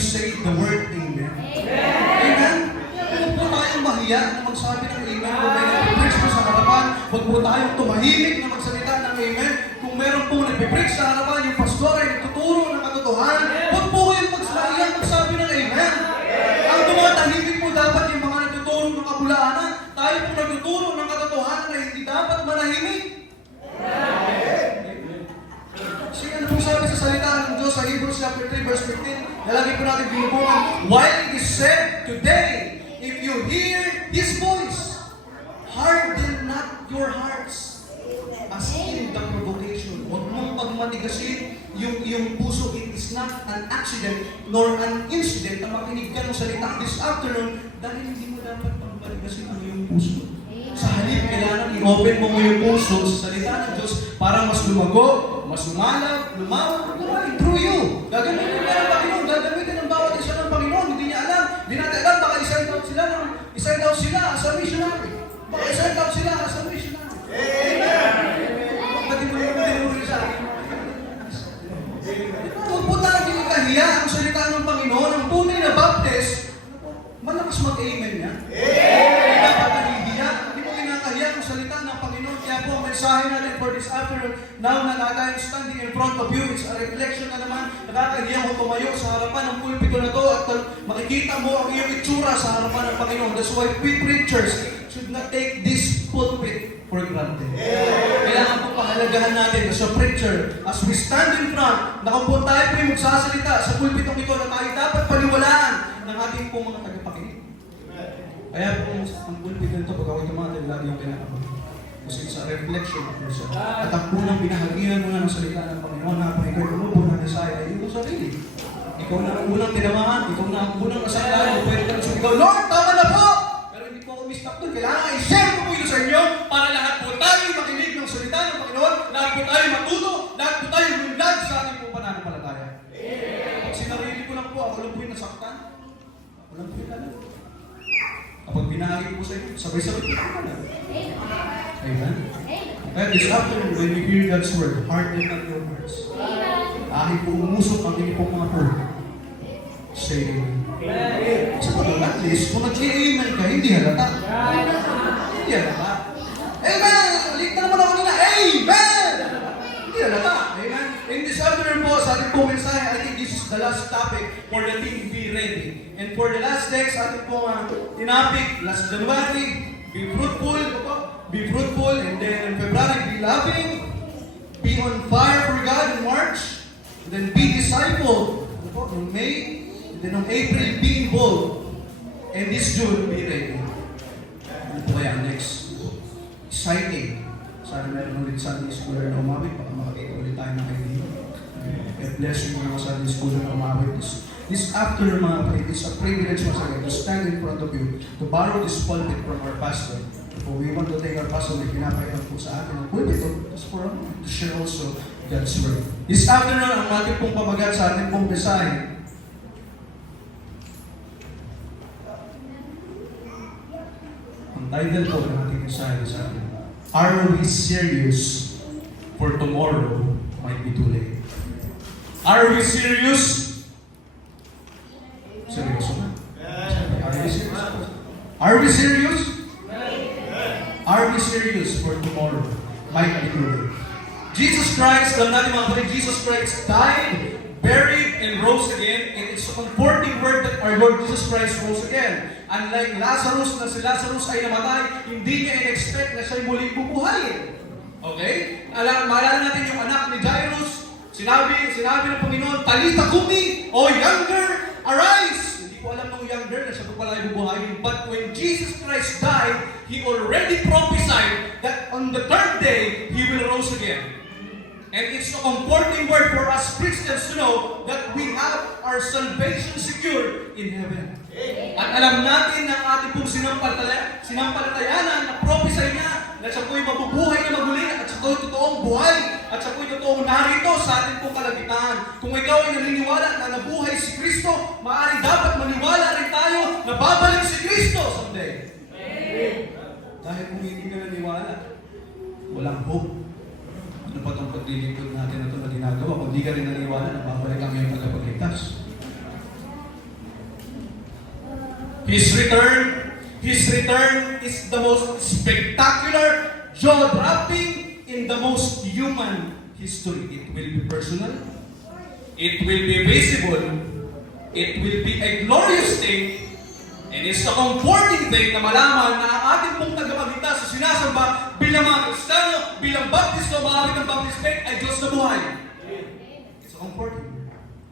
you say the word Amen. Amen? Huwag po tayong mahiya na magsabi ng Amen. Kung may nag-preach po sa harapan, huwag po tayong tumahimik na magsalita ng Amen. Kung meron po nag-preach sa harapan, yung pastor ay nagtuturo ng katotohanan, huwag po kayong magsabi ng Amen. Ang tumatahimik po dapat yung mga nagtuturo ng kabulaanan. Tayo po nagtuturo ng katotohanan na hindi dapat manahimik. Kasi ano po sabi sa salita ng Diyos sa Hebrews chapter 3 verse 15, nalagay po natin binubukan, while it is said today, if you hear His voice, harden not your hearts as in the provocation. Huwag mong pagmatigasin yung puso. It is not an accident nor an incident na makinig ka ng salita this afternoon dahil hindi mo dapat pagmatigasin ang iyong puso. Sa halip, kailangan i-open mo yung puso sa salita ng Diyos para mas lumago, mas lumawag through you. Gagamitin ka ng Panginoon, gagamitin ng bawat isa ng Panginoon. Hindi niya alam, hindi natin alam, baka isa daw sila as a missionary. Baka isa daw sila as a missionary. Amen! Pati mo yung dinuri sa akin. Huwag po tayo kinikahiya ang salita ng Panginoon. Ang tunay na baptist, malakas mag-amen niya. Dapat nahihiya. Hindi mo kinakahiya ang salita ng Panginoon. Kaya po ang mensahe natin for this afternoon, now na tayo standing in front of you, it's a reflection na naman. Nakakahiya mo tumayo sa harapan ng pulpito na to at makikita mo ang iyong itsura sa harapan ng Panginoon. That's why we preachers should not take this pulpit for granted. Kailangan po pahalagahan natin as a preacher, as we stand in front, na kung po tayo po yung magsasalita sa pulpitong ito na tayo dapat paniwalaan ng ating pong mga tagapakinig. Kaya po ang pulpit nito, pag ako tumatay, lagi yung kinakabahan. Kasi it's a reflection of yourself. At ang unang binahagihan mo na ng salita ng Panginoon na kung ikaw umupo na Messiah, ay iyong sarili. Ikaw na ang unang tinamahan, ikaw na ang unang nasanglayan, pwede ka na sumigaw, Lord, tama na po! Pero hindi po ako mistap doon. Kailangan i-share ko po yun sa inyo para lahat po tayo makinig ng salita ng Panginoon, lahat po tayo matuto, lahat po tayo lundag sa ating po pananampalataya. Pag sinarili ko lang po, ako lang po yung nasaktan. Ako lang po yung alam. Kapag binahagi po sa inyo, sabay-sabay po yung alam. Amen? Kaya this afternoon, when you hear God's word, harden not your hearts. Akin po umusok ang inyong pong mga word. Say amen. Sa pag at least, kung nag-amen ka, hindi halata. Hindi halata. Amen! Ulit na naman ako nila. Amen! Hindi halata. Amen? In this afternoon po, sa ating pong mensahe, I think this is the last topic for the team be ready. And for the last days, ating pong tinapik, last January, be fruitful, and then in February, be loving, be on fire for God in March, and then be disciple in May, and then in April, be involved, and this June, be ready. Ano po kaya next? Exciting. Sana meron ulit Sunday Schooler na umawit, baka makakita ulit tayo ng idea. God bless you mga Sunday Schooler na umawit. This afternoon, mga kapatid, it's a privilege once again to stand in front of you, to borrow this pulpit from our pastor. So we want to take our pastor na pinapayang po sa atin ng pulpit just for to share also God's word. This afternoon, ang ating pong pamagat sa ating pong mensahe. Ang title po ng ating mensahe sa atin, Are we serious for tomorrow might be too late? Are we serious? Seryoso na? Are we serious? Are we serious? Are we serious for tomorrow? Might be too late. Jesus Christ, alam natin mga kapatid, Jesus Christ died, buried, and rose again. And it's a comforting word that our Lord Jesus Christ rose again. Unlike Lazarus, na si Lazarus ay namatay, hindi niya in-expect na siya'y muling bubuhayin. Okay? Maalala natin yung anak ni Jairus, sinabi ng Panginoon, Talita Kumi, o younger, arise! Hindi ko alam ng younger na siya pa pala ay bubuhayin. But when Jesus Christ died, He already prophesied that on the third day, He will rise again. And it's a comforting word for us Christians to know that we have our salvation secured in heaven. At alam natin na ang ating pong sinampalatayanan na prophesy niya na siya po'y mabubuhay na maguli at siya po'y totoong buhay at siya po'y totoong narito sa ating pong kalagitnaan. Kung ikaw ay naniniwala na nabuhay si Kristo, maaari dapat maniwala rin tayo na babalik si Kristo someday. Dahil kung hindi ka naniniwala, walang hope. Ano pa itong paglilingkod natin na ito na ginagawa kung di ka rin naniniwala na babalik ang iyong tagapagligtas? His return is the most spectacular, jaw-dropping, in the most human history. It will be personal. It will be visible. It will be a glorious thing. And it's a comforting thing na malaman na ang ating pong tagapagligtas sa sinasamba bilang mga Kristiyano, bilang Baptisto, maaari ng Baptist faith ay Diyos na buhay. It's a comforting.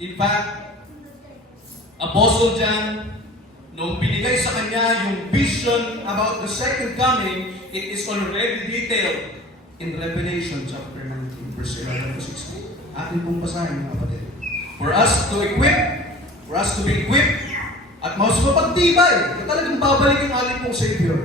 In fact, Apostle John, nung binigay sa kanya yung vision about the second coming, it is already detailed in Revelation chapter 19, verse 11 to 16. Ating pong basahin, mga kapatid. For us to be equipped, at mas mapagtibay, na talagang babalik ang ating pong Savior.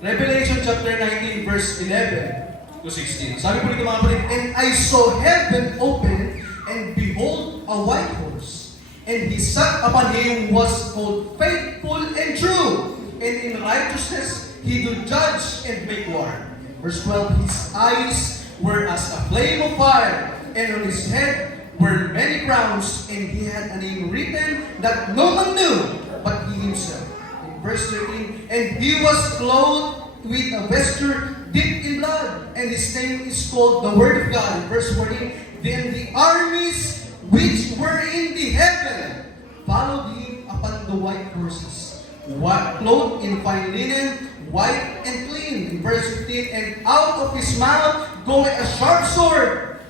Revelation chapter 19, verse 11 to 16. Sabi po dito, mga kapatid, and I saw heaven open, and behold, a white horse. And he sat upon him was called faithful and true, and in righteousness he do judge and make war. Verse 12, his eyes were as a flame of fire, and on his head were many crowns, and he had a name written that no one knew but he himself. In verse 13, and he was clothed with a vesture dipped in blood, and his name is called the Word of God. In verse 14, then the armies which were in the heaven followed him upon the white horses, clothed in fine linen, white and clean. In verse 15, and out of his mouth goeth a sharp sword,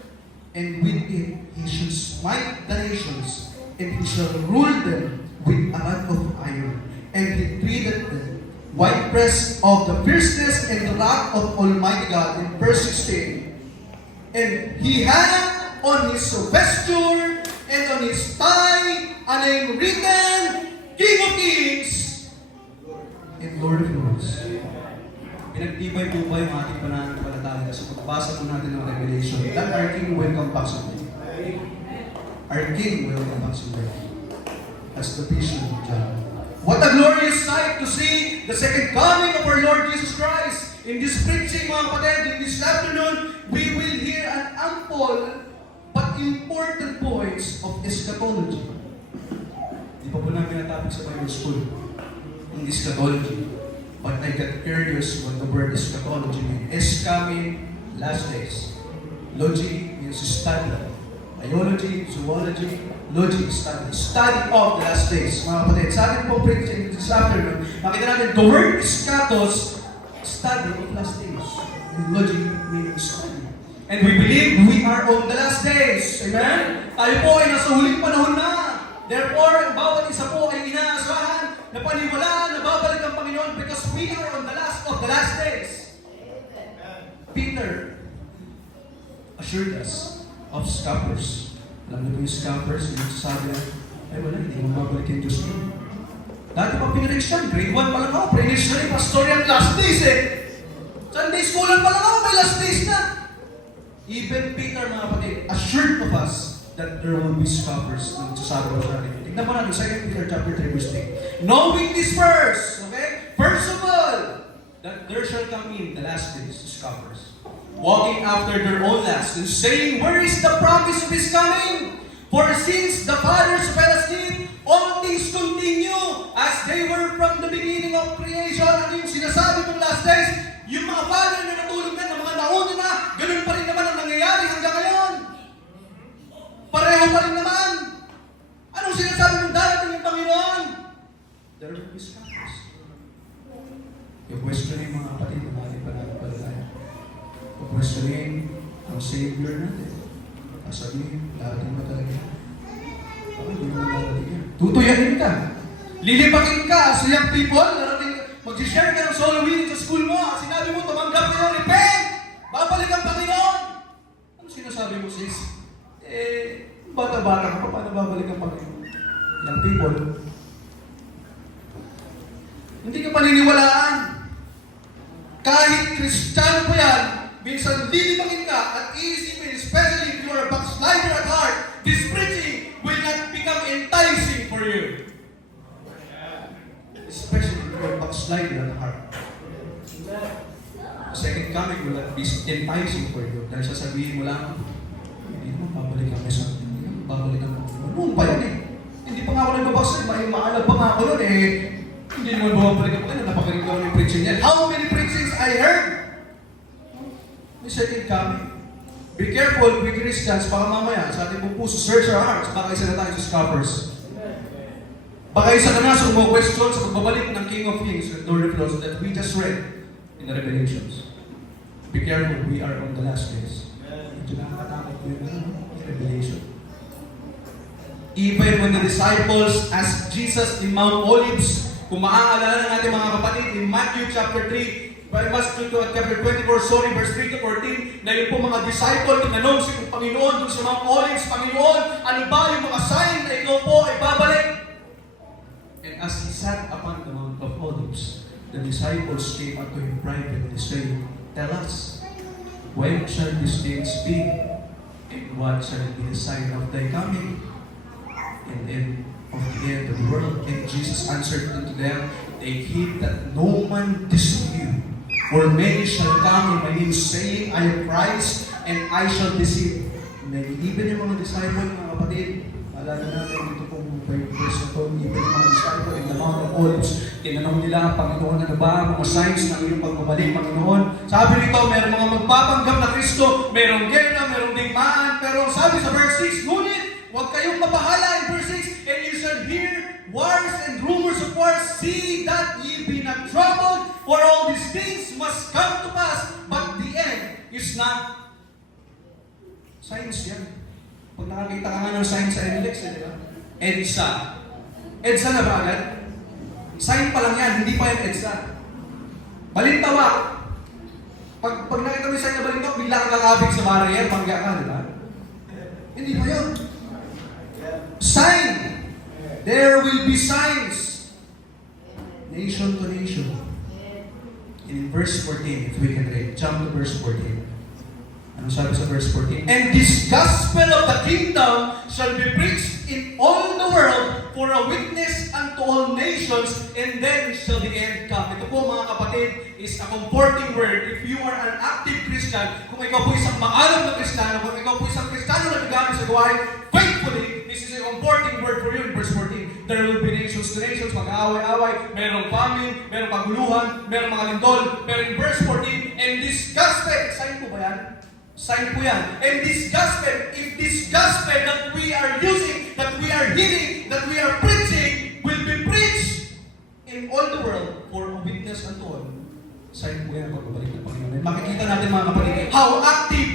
and with it he shall smite the nations, and he shall rule them with a rod of iron. And he treated them winepress of the fierceness and the wrath of Almighty God. In verse 16, and he had on his vesture and on his thigh a name written, King of Kings and Lord of Lords. Pinagtibay po ba yung ating pananampalataya sa pagbasa po natin ng Revelation that our King will come back someday. Our King will come back someday. As the vision of John. What a glorious sight to see the second coming of our Lord Jesus Christ. In this preaching, mga kapatid, in this afternoon, we will hear an ample but important points of eschatology. Di pa po namin natapos sa Bible school in eschatology. But I got curious what the word eschatology means. Eska means last days. Logy means study. Biology, zoology, logic, study. Study of the last days. Mga kapatid, sa ating pong preaching this afternoon, makita natin the word eskatos, study of last days. And logic means study. And we believe we are on the last days. Amen? Tayo po ay nasa huling panahon na. Therefore, ang bawat isa po ay inaasahan na paniwalaan na babalik ang Panginoon because we are on the last of the last days. Peter assured us of scoffers. Alam niyo po yung scoffers, yung nagsasabi na, ay wala, hindi mo babalik yung Diyos mo. Dati pa pinag-exam, grade 1 pa lang ako, pre-english na rin, pastor yung last days eh. Sunday schoolan pa lang ako, may last days na. Even Peter, mga kapatid, assured of us that there will be scoffers na nagsasabi ko sa atin. Tignan mo natin, 2 Peter chapter 3, verse 3. Knowing this verse, okay? First of all, that there shall come in the last days, scoffers, walking after their own lusts, and saying, where is the promise of his coming? For since the fathers fell asleep, all things continue as they were from the beginning of creation. Ano yung sinasabi ng last days? Yung mga father na natulog na, ng mga nauna na, ganun pa rin naman ang nangyayari hanggang ngayon. Pareho pa rin naman. Anong sinasabi ng darating ng Panginoon? There will be scoffers. Yung questioning mga kapatid ng ating pananampalataya. Yung questioning ang Savior natin. Sabihin, darating ba talaga? Bakit hindi naman darating yan? Tutuyanin ka. Lilipatin ka as young people. Darating, mag-share ka ng solo winning sa school mo. At sinabi mo, tumanggap ka ng repent. Babalik ang Panginoon. Ano sinasabi mo, sis? Bata-bata ka pa, paano babalik ang Panginoon? Young people. Hindi ka paniniwalaan. Kahit Kristiyano pa yan, minsan lilipangin ka at iisipin, especially if you are a backslider at heart, this preaching will not become enticing for you. Especially if you are a backslider at heart. The second coming will not be enticing for you. Dahil sasabihin mo lang, hindi mo babalik ang Meson. Hindi mo babalik ang Panginoon. Noon pa yan eh. Hindi pa nga ako nagbabaksay. Ay, maalag pa nga ako nun eh. Hindi naman bumabalik ako na napakarinig ko ng preaching yan. How many preachings I heard? May second coming. Be careful with Christians, baka mamaya sa ating puso, search our hearts, baka isa na tayo sa scoffers. Baka isa na sa question sa pagbabalik ng King of Kings, the Lord of Lords, that we just read in the Revelations. Be careful, we are on the last days. Ito nakakatakot ko yung Revelation. Even when the disciples asked Jesus in Mount Olives, kung maaalala natin mga kapatid, in Matthew chapter 3, Matthew chapter 24, verse 3 to 14, na yung po mga disciple, tinanong si Panginoon dun sa Mount Olives, Panginoon, ano ba yung mga sign na ikaw po ay babalik? And as he sat upon the Mount of Olives, the disciples came unto him privately, saying, Tell us, when shall these things be? And what shall be the sign of thy coming? And then of the end of the world. And Jesus answered unto them, Take heed that no man deceive you. For many shall come in my name, saying, I am Christ, and I shall deceive many. Even yung mga disciple, mga kapatid, alala natin dito pong verse na to, even yung mga disciple in the Mount of Olives, tinanong nila, Panginoon, ano ba ang mga signs ng iyong pagbabalik, Panginoon? Sabi nito, merong mga magpapanggap na Kristo, merong gera, merong digmaan, pero sabi sa verse 6, ngunit, huwag kayong mabahala in verse 6, and you shall hear wars and rumors of wars, see that ye be not troubled, for all these things must come to pass, but the end is not. Science yan. Pag nakakita ka nga ng science sa NLEX, di ba? EDSA. EDSA na ba agad? Sign pa lang yan, hindi pa yan EDSA. Balintawa. Pag nakita mo yung sign na balintawa, bigla kang kakabig sa barrier, bangga ka, di ba? Hindi pa yun. Sign. There will be signs. Nation to nation. In verse 14, if we can read, jump to verse 14. Ano sabi sa verse 14? And this gospel of the kingdom shall be preached in all the world for a witness unto all nations, and then shall the end come. Ito po mga kapatid is a comforting word. If you are an active Christian, kung ikaw po isang maalab na Kristiyano, kung ikaw po isang Kristiyano na nagamit sa gawain, faithfully, this is a comforting word for you in verse 14. There will be nations to nations, mag-aaway-aaway, merong famine, merong paguluhan, merong mga lindol. Pero in verse 14, and this gospel, sign po ba yan? Sign po yan. And this gospel, if this gospel that we are using, that we are hearing, that we are preaching, will be preached in all the world for a witness unto all. Sign po yan, pagbabalik ng Panginoon. Makikita natin mga kapatid, how active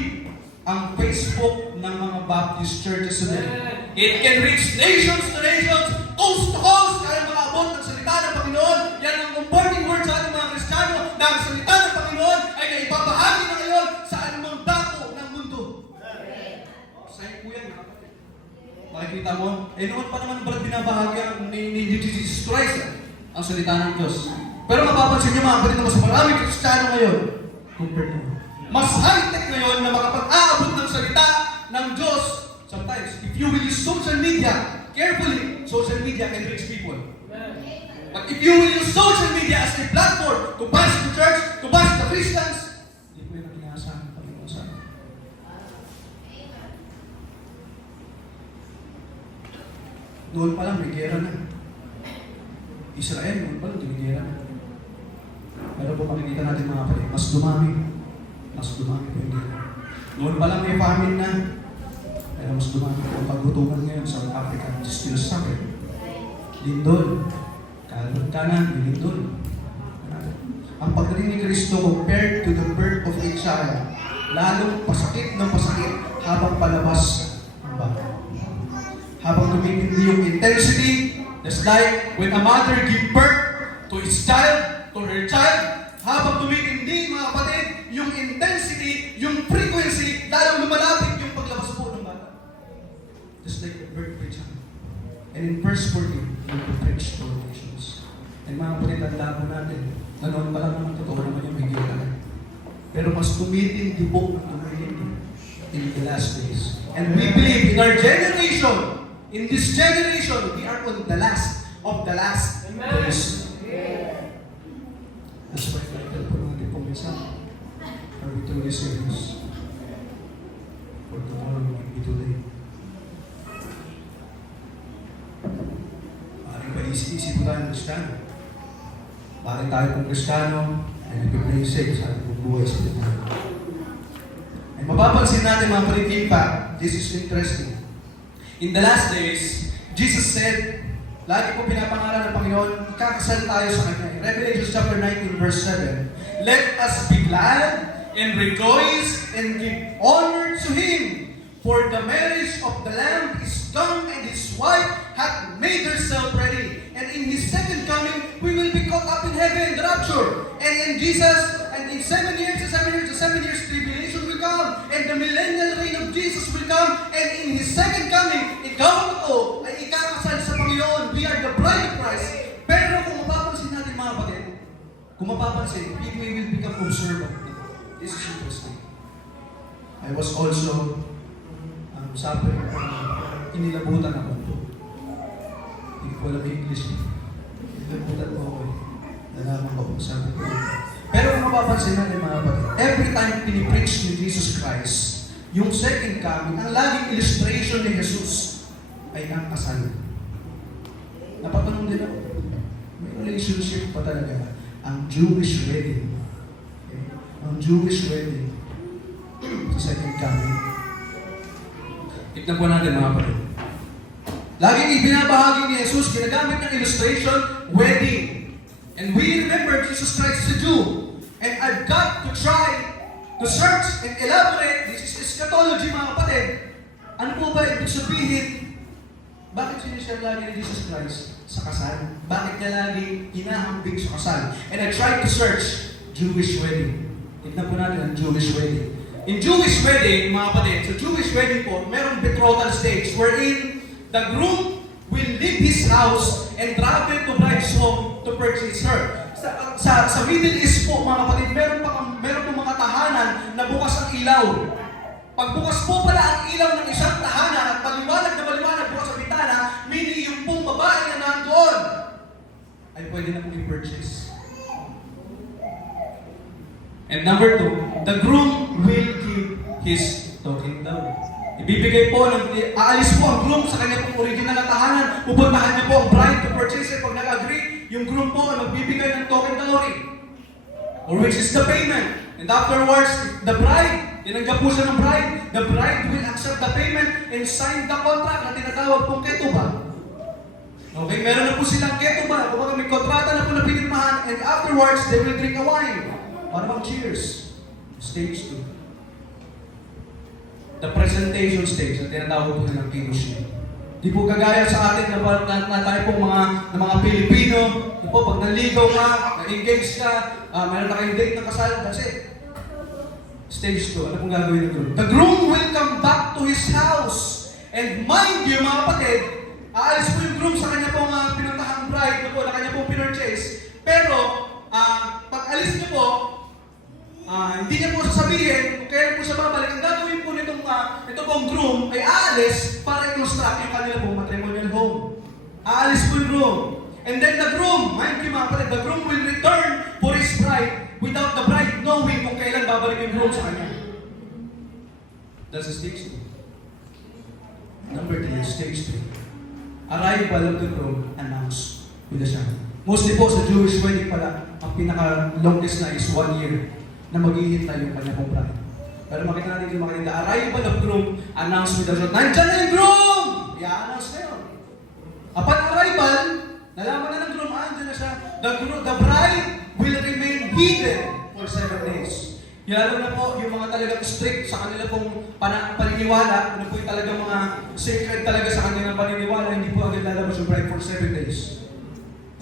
ang Facebook ng mga Baptist churches today. It can reach nations to nations, coast to coast, kaya makaabot ng salita ng Panginoon. Yan ang comforting word sa ating mga Kristiyano, na ang salita ng Panginoon ay naipapahagi na ngayon sa anumang dako ng mundo. Sign po yan. Makikita mo, noon pa naman ba't binabahagi ni Jesus Christ ang salita ng Diyos. Pero mapapansin niyo mga kapatid na mas maraming Kristiyano ngayon compared to mas high-tech ngayon na makapag-aabot ng salita ng Diyos. Sometimes, if you will use social media carefully, social media can reach people. But if you will use social media as a platform to bash the church, to bash the Christians, hindi po yung inaasahan ng Panginoon sa atin. Noon pa lang, may gera na. Israel, noon pa lang, tinigera na. Pero po makikita natin mga kapatid, mas dumami. Mas dumami po yung gera. Noon pa lang may famine na. Pero mas dumami po ang paggutungan ngayon sa South Africa. Still suffering. Lindol. Kalot kanan, lindol. Ang pagdating ni Kristo compared to the birth of a child, lalong pasakit ng pasakit habang palabas ang bata. Habang tumitindi yung intensity, just like when a mother give birth to his child, to her child, habang tumitindi mga kapatid, yung intensity, yung frequency, lalong lumalapit yung paglabas po ng bata. Just like the birth of a child. And in verse 14, yung preach to all nations. And mga kapatid, tandaan po natin, na noon pa lang naman totoo naman yung may gila. Pero mas tumitindi po ang tumitindi in the last days. And we believe in our generation, in this generation, we are on the last of the last days. That's why title po natin pong isa. Are we truly serious? For tomorrow might be too late. Maaaring ba Isip-isip po tayo ng Kristiyano. Bakit tayo pong Kristiyano ay nag-pray sa ating pong buhay sa Pilipinas. Ay mapapansin natin mga kapatid, this is interesting. In the last days, Jesus said, lagi po pinapangalan ng Panginoon, kakasal tayo sa Kanya. Revelation chapter 19 verse 7, let us be glad and rejoice and give honor to Him, for the marriage of the Lamb is come and His wife hath made herself ready. And in His second coming, we will be caught up in heaven, the rapture. And in Jesus, and in 7 years, the 7 years tribulation will come, and the millennial reign of Jesus will come, and in His second coming, ikaw at ako ay ikakasal sa Panginoon. We are the bride of Christ. Pero kung mapapansin natin mga kapatid, kung mapapansin, we will become observant. This is interesting. I was also suffering inilabutan ako. Hindi ko alam English. Inilabutan ko ako. Nalaman ko kung sabi ko. Pero kung mapapansin natin mga kapatid, every time pinipreach ni Jesus Christ, yung second coming, ang laging illustration ni Jesus ay ang kasal. Napatanong din ako, may relationship pa talaga ang Jewish wedding. Okay? Ang Jewish wedding sa second coming. Tignan po natin mga kapatid. Laging ibinabahagi ni Jesus, ginagamit ng illustration, wedding. And we remember Jesus Christ is a Jew. And I've got to try to search and elaborate. This is eschatology mga kapatid. Ano po ba ibig sabihin? Bakit sinishare lagi ni Jesus Christ sa kasal? Bakit niya lagi hinahambing sa kasal? And I tried to search Jewish wedding. Tignan po natin ang Jewish wedding. In Jewish wedding, mga kapatid, sa Jewish wedding po, merong betrothal stage wherein the groom will leave his house and travel to bride's home to purchase her. Sa Middle East po, mga kapatid, meron po mga tahanan na bukas ang ilaw. Pagbukas po pala ang ilaw ng isang tahanan at paliwanag na maliwanag bukas sa bitana, meaning yung pong babae na nandoon ay pwede na pong i-purchase. And number 2, the groom will give his token dowry. Ibibigay po, aalis po ang groom sa kanya pong original na tahanan, pupuntahan niya po ang bride to purchase it. Pag nag-agree, yung groom po ay magbibigay ng token dowry, or which is the payment. And afterwards, the bride, tinanggap po siya ng bride, the bride will accept the payment and sign the contract na tinatawag pong ketubah. Okay, meron na po silang ketubah, kumbaga may kontrata na po na pinirmahan, and afterwards, they will drink a wine. Para bang cheers? Stage 2. The presentation stage na tinatawag po nilang kinushi. Di po kagaya sa atin na tayo pong mga Pilipino, di po pag naligaw ka, na-engage ka, meron na kayong date na kasal, that's it. Stage 2, ano pong gagawin ng groom? The groom will come back to his house. And mind you, mga kapatid, aalis po yung groom sa kanya pong pinuntahang bride na kanya pong pinurchase. Pero, pag alis niyo po, hindi niya po sasabihin kung kailan po siya babalik. Ang gagawin po ito pong groom ay aalis para i-construct yung kanila pong matrimonial home. Aalis po yung groom. And then the groom, mind you mga kapatid, the groom will return for his bride without the bride knowing kung kailan babalik yung groom sa kanya. That's the stage 2. Number 3, stage 3. Arrival of the groom announced with the shine. Mostly po sa Jewish wedding pala, ang pinaka-longest na is 1 year na maghihintay yung kanya pong bride. Pero makita natin yung the arrival of groom announced with the shine. Nandiyan na yung groom! I-announce na yun. Upon arrival, nalaman na ng groom, andyan na siya. The bride will remain hidden for 7 days. Lalo na po, yung mga talagang strict sa kanila pong paniniwala, ano po yung talagang mga sacred talaga sa kanilang paniniwala, hindi po agad lalabas yung bride for 7 days.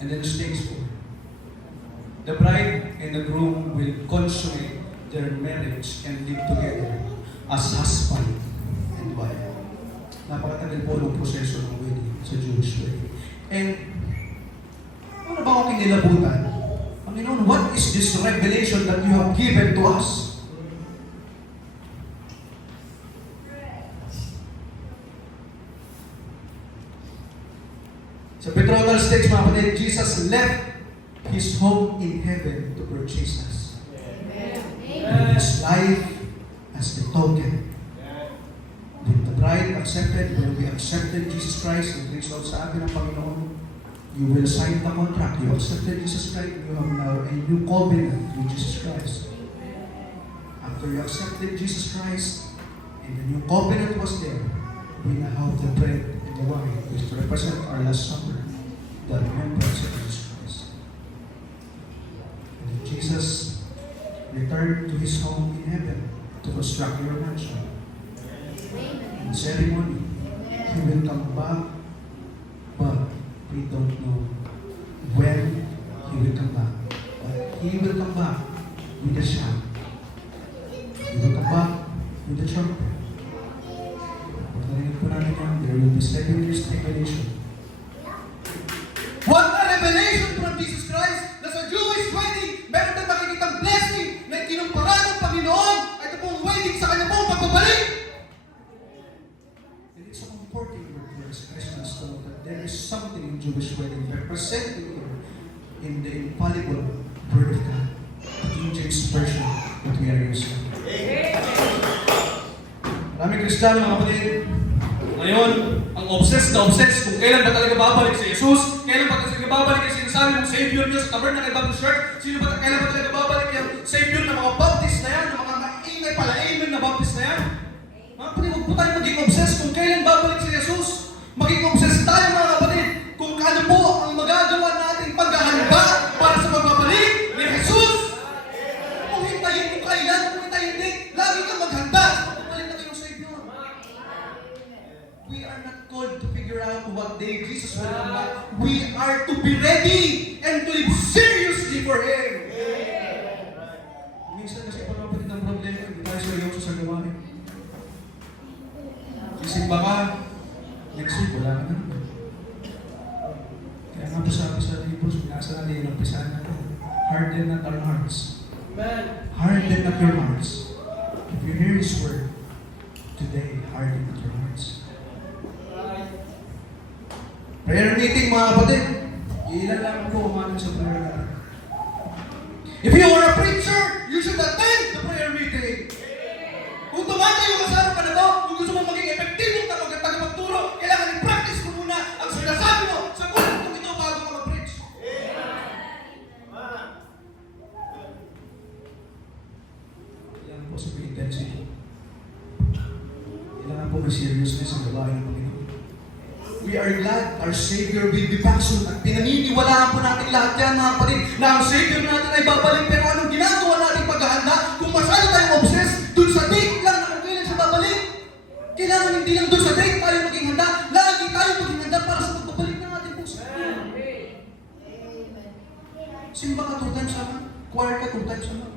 And then stage 4. The bride and the groom will consummate their marriage and live together as husband and wife. Napakatagal po ng proseso ng wedding sa Jewish wedding. And ano ba akong kinilabutan? Panginoon, what is this revelation that you have given to us? Sa betrothal stage, mga kapatid, Jesus left His home in heaven to purchase us. Amen. His life as the token. When the bride accepted, when we accepted Jesus Christ and reached out sa atin ng Panginoon, you will sign the contract. You accepted Jesus Christ. You have now a new covenant with Jesus Christ. After you accepted Jesus Christ, and the new covenant was there, we now have the bread and the wine, which represent our last supper, the remembrance of Jesus Christ. And Jesus returned to his home in heaven to construct your mansion. In the ceremony, he will come back, but we don't know when he will come back. But he will come back with a shout. He will come back with a trumpet. Pagkarinig po natin yan, there will be 7 years tribulation. What a revelation from Jesus Christ na sa Jewish wedding, meron tayong makikitang blessing na kinumpara ng Panginoon. Ito pong wedding sa kanya pong pagbabalik. And it's so comforting for us Christians to know that there is something in Jewish wedding representing here in the infallible Word of God, the King James Version that we are using. Maraming Kristiyano, mga kapatid, ngayon, ang obsessed na obsessed kung kailan ba talaga babalik si Jesus, kailan ba talaga babalik yung sinasabi mong Savior niyo sa Tabernacle Baptist Church, kailan ba talaga babalik yung Savior ng mga Baptist na yan, ng mga maingay pala, amen na Baptist na yan. Mga kapatid, huwag po tayo maging obsessed kung kailan babalik si Jesus. Maging obsessed tayo, mga kapatid, kung ano po ang magagawa nating paghahanda para sa pagbabalik ni Jesus. Kung hintayin mo kailan, kung hintayin hindi, lagi kang maghanda sa pagbabalik na kayong Savior. We are not called to figure out what day Jesus will come back. We are to be ready and to live seriously for Him. Minsan kasi pa kapatid ang problema, hindi tayo seryoso sa gawain. Sisimba ka, next week wala ka na. Kaya nga po sabi sa libro, nasa natin yung pisahan natin. Harden not our hearts. Harden not your hearts. If you hear His word, today, harden not your hearts. Prayer meeting, mga kapatid. Ilan lang po umanin sa prayer natin. If you are a preacher, you should attend the prayer meeting. Kung tumatayo ka sa harapan na to, kung gusto mo maging epektibong tagapagturo, kailangan i-practice mo muna ang sinasabi mo sa kulitong ito bago ka mag-preach. Kailangan po sa intensity. Kailangan po may seriousness ang gawain ng Panginoon. We are glad our Savior will be back soon. At pinaniniwalaan po natin lahat yan, mga kapatid, na ang Savior natin ay babalik. Pero anong ginagawa natin paghahanda? Kung masyado tayong obsessed dun sa date lang na kung kailan siya babalik. Kailangan hindi lang dun sa date tayo maging handa. Lagi tayo maging handa para sa pagbabalik ng ating puso. Simba ka 2 times a month. Choir ka 2 times a month.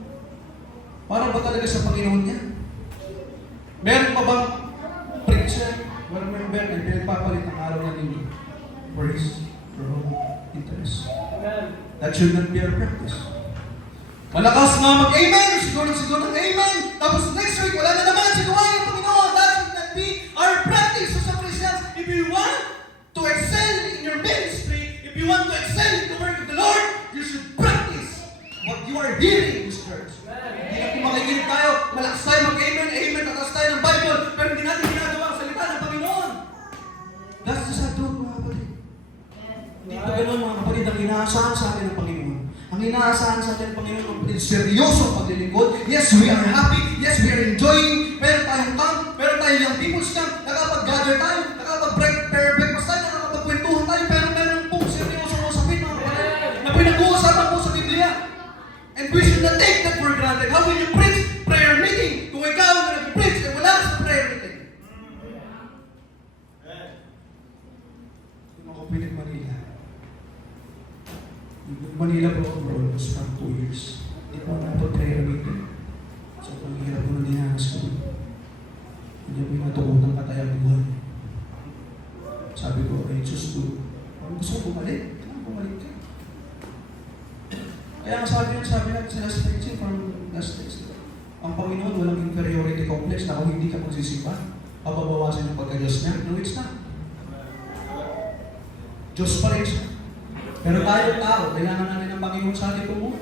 Para ba talaga sa Panginoon yan? Meron pa bang preacher? Walang member na pinagpapalit ang araw na ninyo for his or own interest. That should not be our practice. Malakas na mag-amen, siguro ng amen, tapos next week, wala na naman, sinuwain ng Panginoon. That should not be our practice. So sa Christians, if you want to excel in your ministry, if you want to excel in the work of the Lord, you should practice what you are hearing in this church. Hindi natin makikinig tayo, malakas tayo mag-amen, amen, tatas tayo ng Bible, pero hindi natin ginagawa ang salita ng Panginoon. That's the sad truth, mga kapatid. Hindi pa ganun, mga kapatid, ang inaasahan sa atin ng Panginoon. Ang inaasahan sa atin ng Panginoon, mga kapatid, seryoso ang paglilingkod. Yes, we are happy. Yes, we are enjoying. Meron tayong camp, meron tayong young people's camp, nakapag-gather tayo, nakapag-breakfast tayo, nakapag-kwentuhan tayo, pero meron pong seryoso usapin, mga kapatid, na pinag-uusapan po sa Biblia. And we should not take that for granted. How will you preach prayer meeting? Kung ikaw na nag-preach, eh wala sa prayer meeting. Kung ako pinig Manila. Yung Manila po ako for almost 2 years. Hindi po na prayer meeting. So kung hirap po na dinanas ko. Hindi po yung natukunan katayang buwan. Sabi ko, I choose to. Gusto ko bumalik. Kailangan bumalik ka. Kaya sabi natin sa last preaching from last days, ang Panginoon walang inferiority complex na kung hindi ka magsisimba, papabawasan yung pagka-Diyos niya. No, it's not. Diyos pa rin siya. Pero tayong tao, kailangan natin ng Panginoon sa ating pumuha.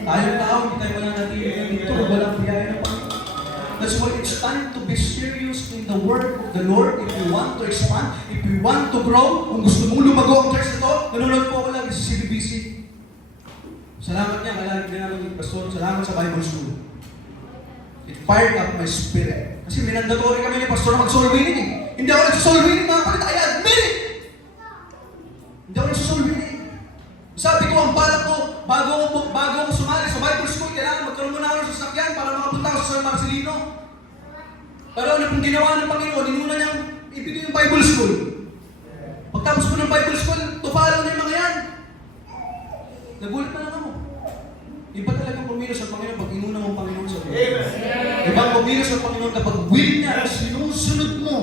Tayong tao, hindi tayo mananatili dito, walang biyaya ng Panginoon. That's why it's time to be serious in the word of the Lord. If you want to expand, if you want to grow, kung gusto mong lumago ang church na to, nanonood po ako lagi sa CBBC. Salamat niya, kailangan din namin yung pastor. Salamat sa Bible School. It fired up my spirit. Kasi minandatory kami ni pastor na mag-soul winning eh. Hindi ako nagsa-soul winning, mga kapatid. I admit it! Hindi ako nagsa-soul winning. Sabi ko, ang balak ko, bago ako sumali sa Bible School, kailangan magkaroon muna ako ng sasakyan para makapunta ako sa San Marcelino. Pero ano pong ginawa ng Panginoon, inuna niyang ibigay yung Bible School. Pagtapos ko ng Bible School, tupalaw na yung mga yan. Nagulat na lang ako. Iba talagang pumilos sa Panginoon pag inuna mo ang Panginoon sa Panginoon. Ibang pumilos sa Panginoon kapag will niya, sinusunod mo.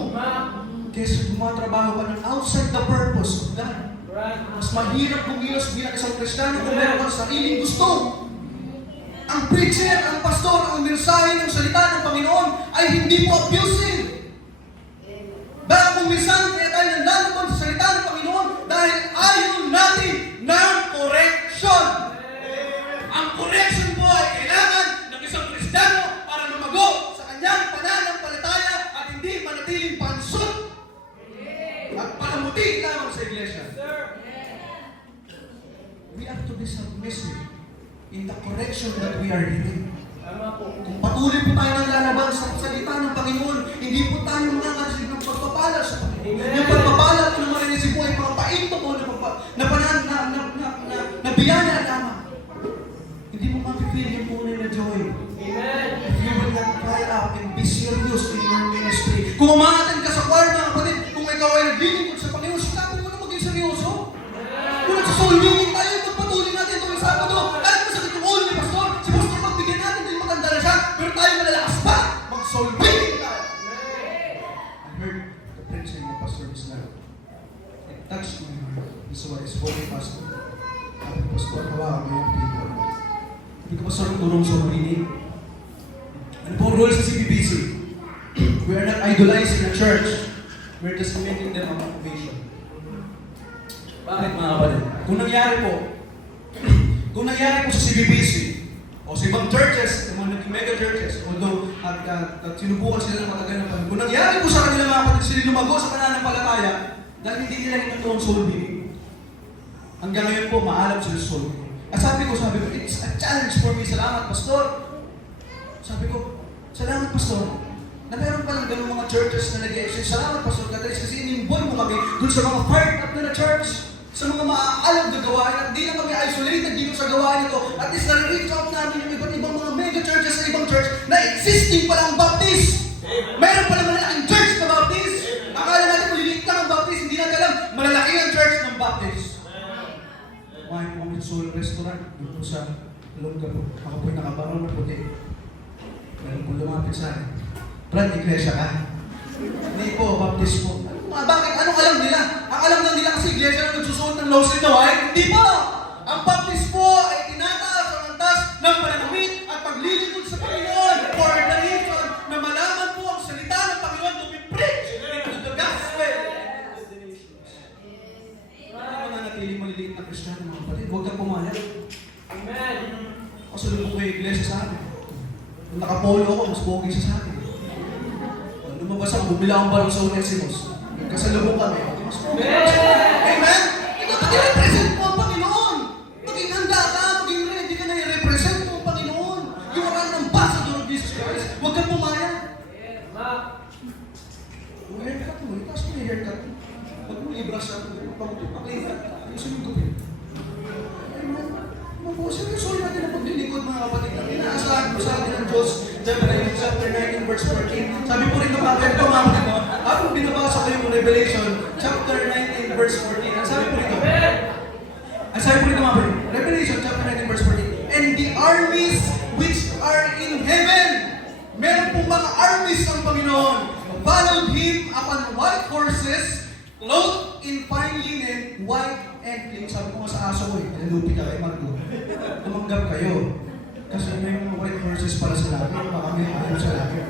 Kesa gumatrabaho ka ng outside the purpose of God. Mas mahirap pumilos bilang isang Kristiyano kung meron kang sariling gusto. Ang preacher, ang pastor, ang mensahe ng salita ng Panginoon ay hindi po abusive. Dahil kung minsan kaya tayo nalalaman sa salita ng Panginoon dahil ayaw natin ng correction. Ang correction po ay kailangan ng isang Kristiyano para lumago sa kanyang pananampalataya at hindi manatiling pansot at palamuti lamang sa iglesia. We have to be submissive in the correction that we are giving. Kung patuloy po tayo ng lalaban sa salita ng Panginoon, hindi po tayo makakasig ng pagpapala sa Panginoon. Yung pagpapala po naman ay po ay mga paito po na biyaya lamang. Hindi mo mapipil yung tunay na joy. If you will not cry out and be serious in your ministry. Kung umangatan ka sa choir, mga kapatid, kung ikaw ay naglilingkod sa Panginoon, sinabi mo na maging seryoso. Kung nagsasoul winning tayo, pagpatuloy natin itong Sabado. Kahit masakit yung ulo ni Pastor, si Pastor magbigyan natin, hindi matanda na siya, pero tayo malalakas pa. Mag-soul winning tayo. I heard the preaching of Pastor Bislan. It touched my heart. This is what is holy Pastor. Sabi ko, Pastor, hawakan mo yung people. Sabi ko, Pastor, tulong sa winning. Ano po ang role sa CBBC? We are not idolizing the church. We're just making them a motivation. Bakit mga kapatid? Kung nangyari po sa CBBC, o sa ibang churches, yung mga naging mega churches, although at sinubukan sila ng matagal na panahon, kung nangyari po sa kanila mga kapatid, sila lumago sa pananampalataya, dahil hindi nila hinuto ang soul winning. Hanggang ngayon po, maalam sila sa soul winning. At sabi ko, it's a challenge for me. Salamat, Pastor. Sabi ko, salamat, Pastor. Na meron palang ganun mga churches na nag-i-exist. Salamat, Pastor Cadaris, kasi inimbol mo kami dun sa mga fired up na church, sa mga maaalam na gawain, at di na kami isolated dito sa gawain ito. At least na-reach out namin yung iba't ibang mga mega churches sa ibang church na existing pala ang Baptist. Meron pala malaking church na Baptist. Akala natin maliliit lang ang Baptist, hindi natin alam, malalaki ang church ng Baptist. Kumain po kami sa Soul Restaurant dito sa Longga po. Ako po'y nakabarong na puti. Meron po lumapit sa akin. Brad, iglesia ka? Hindi po, Baptist po. Bakit? Anong alam nila? Ang alam lang nila kasi iglesia na nagsusuot ng long sleeve na white. Hindi po! Ang Baptist po ay tinataas ang antas ng pananamit at paglilingkod sa Panginoon for the reason na malaman po ang salita ng Panginoon to be preached into the gospel. Wala naman na natiling maliliit na Kristiyano mga kapatid. Huwag kang pumayag. Amen. Kasi lumong ko yung iglesia sa akin. Kung nakapolo ako, mas pogi siya sa akin. Lumabas ako, bumila akong barang sa Onesimus. Kasalubong kami. Mas pogi. Amen? Ito pati represent mo ang Panginoon. Maging handa ka, maging ready ka na i-represent mo ang Panginoon. You are an ambassador of Jesus Christ. Huwag kang pumayag. Yung haircut mo, itaas mo yung haircut mo. Huwag mo i-brush up, paklihat ka. Ayusin yung gupit. Amen? Seryoso natin ang paglilingkod mga kapatid na inaasahan ko sa atin ng Diyos. Chapter 19 verse 14. Sabi po rin ng mga ganito mga kapatid mo, habang binabasa ko yung Revelation, chapter 19 verse 14. Ang sabi po rin mga kapatid, Revelation chapter 19 verse 14. And the armies which are in heaven, meron pong mga armies ng Panginoon, followed him upon white horses, clothed in fine linen, white and clean. Sabi ko nga sa aso ko nalupi ka kay Marco. Tumanggap kayo. Kasi may mga white horses para sa lahat. Baka may ayaw sa lahat.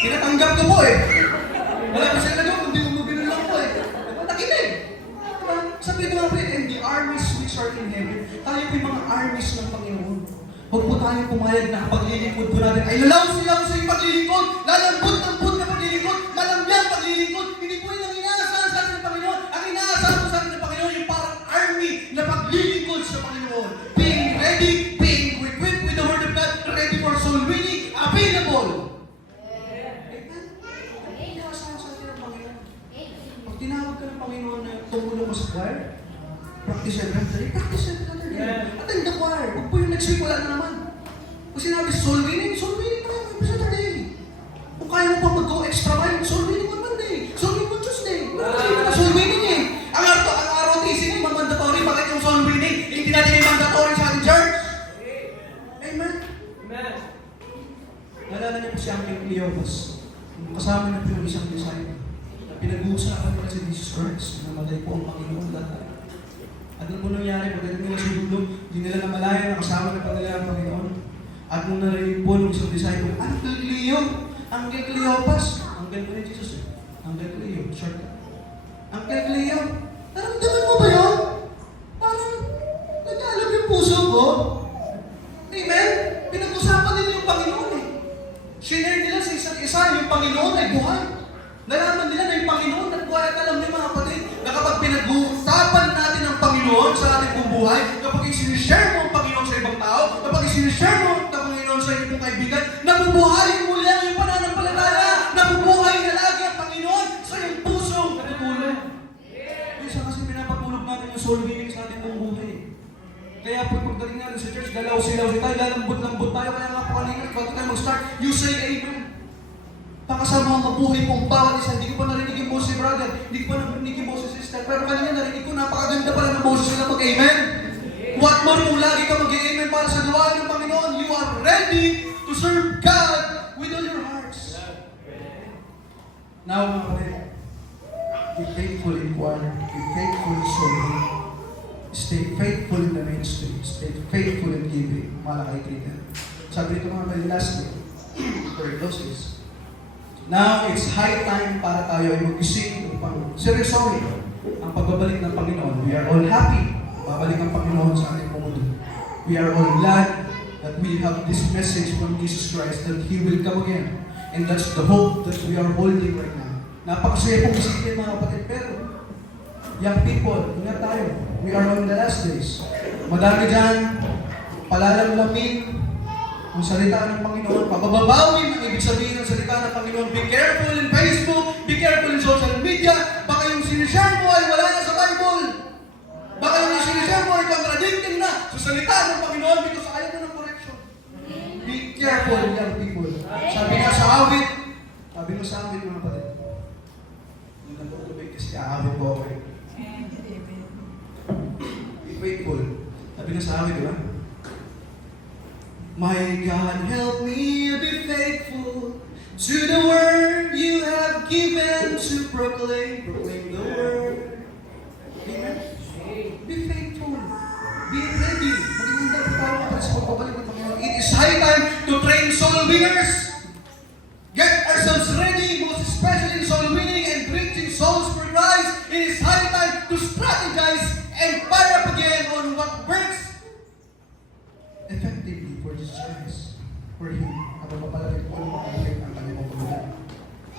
Tinatanggap ko po Wala pa sila nagawa, hindi mo ganun lang po Nakinig. Sabi ko nga and the armies which are in heaven, tayo po yung mga armies ng Panginoon. Huwag po tayong pumayag na ang paglilingkod po natin ay lalaw-silaw sa yung paglilingkod, lalambot-lambot na paglilingkod, malamyang paglilingkod. Hindi po yun ang inaasahan sa atin ng Panginoon. Ang inaasahan po sa atin ng Panginoon yung parang army na paglilingkod sa Panginoon. Being ready, being equipped with the Word of God, ready for soul winning, available. Inaasahan sa atin ng Panginoon. Pag tinawag ka ng Panginoon na tumulong mo sa choir, practice every Saturday, practice every Saturday. Attend the choir. Huwag po yung next week, wala na naman. Kung sinabi soul winning na yan every Saturday. Kung kaya mo pa mag-go extra mile, soul winning on Monday, soul winning on Tuesday. Hindi na soul winning eh. Ang ROTC na yung mandatory, bakit yung soul winning? Hindi natin yung mandatory sa ating church. Amen. Nalala niyo po si Angel Cleopas. Kasama na po yung isang disciple. Pinag-uusapan ko na si Jesus Christ. Namatay po ang Panginoon lahat. At nung po nangyari, pagdating nila sa mundo, hindi nila namalayan na kasama na pa nila ang Panginoon. At nung narinig po ng isang disciple, Angel Cleo, Angel Cleopas, Angel po ni Jesus eh. Angel Cleo, short. Angel Cleo, naramdaman mo ba yun? Parang nag-aalab yung puso ko. Amen? Pinag-usapan nila yung Panginoon eh. Shinare nila sa isa't isa, yung Panginoon ay buhay. Nalaman nila na yung Panginoon at buhay. At alam niyo mga kapatid, na kapag pinag-uusapan natin ang Panginoon sa ating bubuhay, kapag isinishare mo ang Panginoon sa ibang tao, kapag isinishare mo ang Panginoon sa iyong kaibigan, nabubuhayin mo lang yung pananampalataya, nabubuhay na lagi ang Panginoon sa iyong puso. Natutulog. Isa kasi pinapatulog natin yung soul winning sa ating buhay. Kaya po pagdating natin sa church, galaw-silaw tayo, lalambot-lambot tayo, kaya nga po kanina, bago tayo mag-start, you say amen. Pakasama ang mabuhay pong bawat isa. Hindi ko pa narinig yung boses si brother, hindi ko pa narinig yung boses si sister, pero kanina narinig ko, napakaganda pala ng boses nila mag-amen. What more kung lagi ka mag-amen para sa gawain ng Panginoon, you are ready to serve God with all your hearts. Now, mga kapatid, be faithful in choir, be faithful in soul, stay faithful in the ministry, stay faithful in giving, malakay kita. Sabi nito mga kapatid, lastly, for closes. Now, it's high time para tayo ay mag-ising upang seryosohin ang pagbabalik ng Panginoon. We are all happy babalik ang Panginoon sa ating mundo. We are all glad that we have this message from Jesus Christ that He will come again. And that's the hope that we are holding right now. Napakasaya pong isipin mga kapatid, pero young people, ingat tayo. We are on the last days. Madami dyan, palalamlamin ang salita ng Panginoon, pababawin ang ibig sabihin ng salita ng Panginoon. Be careful in Facebook, be careful in social media. Baka yung sinishare mo ay wala na sa Bible. Baka yung sinishare mo ay contradicting na sa salita ng Panginoon because ayaw mo ng correction. Be careful, young people. Sabi nga sa awit mga kapatid. Yung natutubig kasi aawit ko ako eh. Be faithful. Sabi nga sa awit, di ba? My God, help me be faithful to the word you have given to proclaim the word. Amen? Be faithful. Be ready. Magiging dapat tayo kapag sa pagpapalik ng Panginoon. It is high time to train soul winners. Get ourselves ready, most especially in soul winning and reaching souls for Christ. It is high time to strategize and fire up again on what works effectively for Jesus Christ, for Him, at mapapalagay po ang makakalik ang kanyang pagkakas.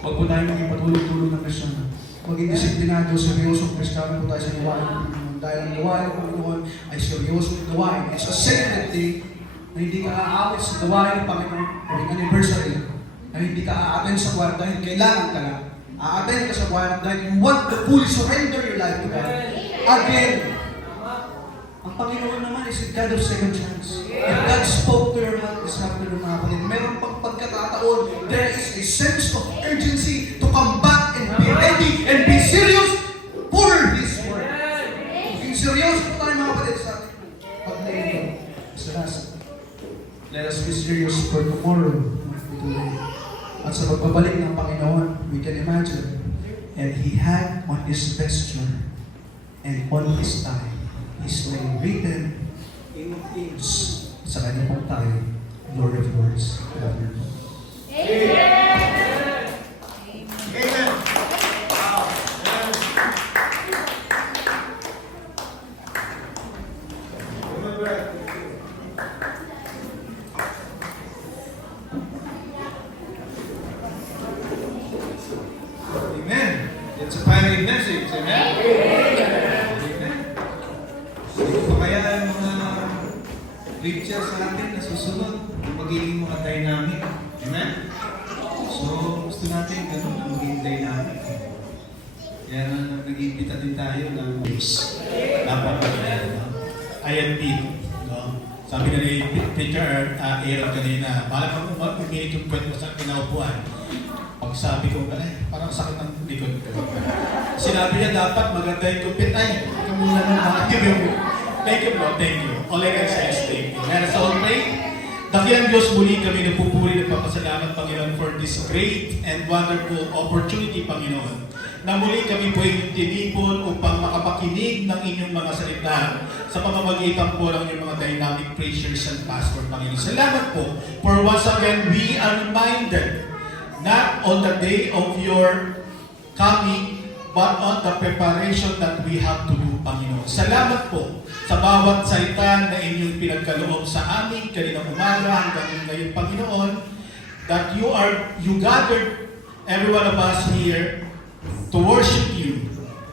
Huwag po tayo maging patulog-tulog ng Kristyano. Maging disiplinado, seryosong Kristyano po tayo sa gawain ng Panginoon. Dahil ang gawain ng Panginoon ay seryosong gawain. It's a sacred thing na hindi ka aawit sa gawain ng Panginoon tuwing anniversary, na hindi ka a-attend sa choir dahil kailangan ka lang. A-attend ka sa choir dahil you want to fully surrender your life to God. Again, ang Panginoon naman is a God of second chance. If God spoke to your heart this afternoon, mga kapatid, meron pang pagkakataon, there is a sense of urgency to come back and be ready and be serious for His word. Maging seryoso po tayo mga kapatid sa pag-layo. Sa last, let us be serious for tomorrow, not for today. At sa pagbabalik ng Panginoon, we can imagine, and He had on His vesture and on His thigh His name written in things sa kanya pong tayo, Lord of Lords. Amen. Amen. Amen. Wow. picture sa atin na susunod. Yung magiging mga dynamic. Amen? So, gusto natin ganun na maging dynamic. Kaya nag-iimbita din tayo ng news. Napapagaya, no? INT, no? Sabi na ni Peter Aaron kanina, parang mag-minute yung kwento sa kinaupuan. Pag sabi ko, parang sakit ng likod ko. Sinabi niya dapat maganda yung kupit. Ay, kamula ng thank you, bro. Thank you. All I can say is thank you. Let us all pray. Dakilang Diyos, muli kami nagpupuri at papasalamat, Panginoon, for this great and wonderful opportunity, Panginoon, na muli kami po ay tinipon upang makapakinig ng inyong mga salita sa pamamagitan po ng inyong mga dynamic preachers and pastor, Panginoon. Salamat po for once again we are reminded not on the day of your coming, but on the preparation that we have to do, Panginoon. Salamat po sa bawat salita na inyong pinagkaloob sa amin kaninang umaga hanggang ngayon, Panginoon, that you gathered every one of us here to worship you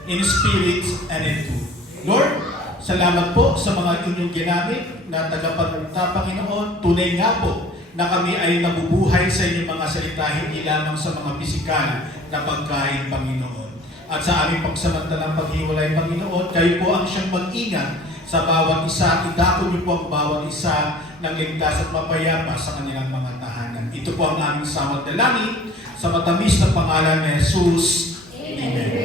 in spirit and in truth. Lord, salamat po sa mga inyong ginamit na tagapagpunta, Panginoon. Tunay nga po na kami ay nabubuhay sa inyong mga salita, hindi lamang sa mga pisikal na pagkain, Panginoon. At sa aming pagsamantalang paghiwalay, Panginoon, kayo po ang siyang mag-ingat sa bawat isa. Idako niyo po ang bawat isa ng ligtas at mapayapa sa kanilang mga tahanan. Ito po ang aming samot dalangin sa matamis na pangalan ni Jesus. Amen.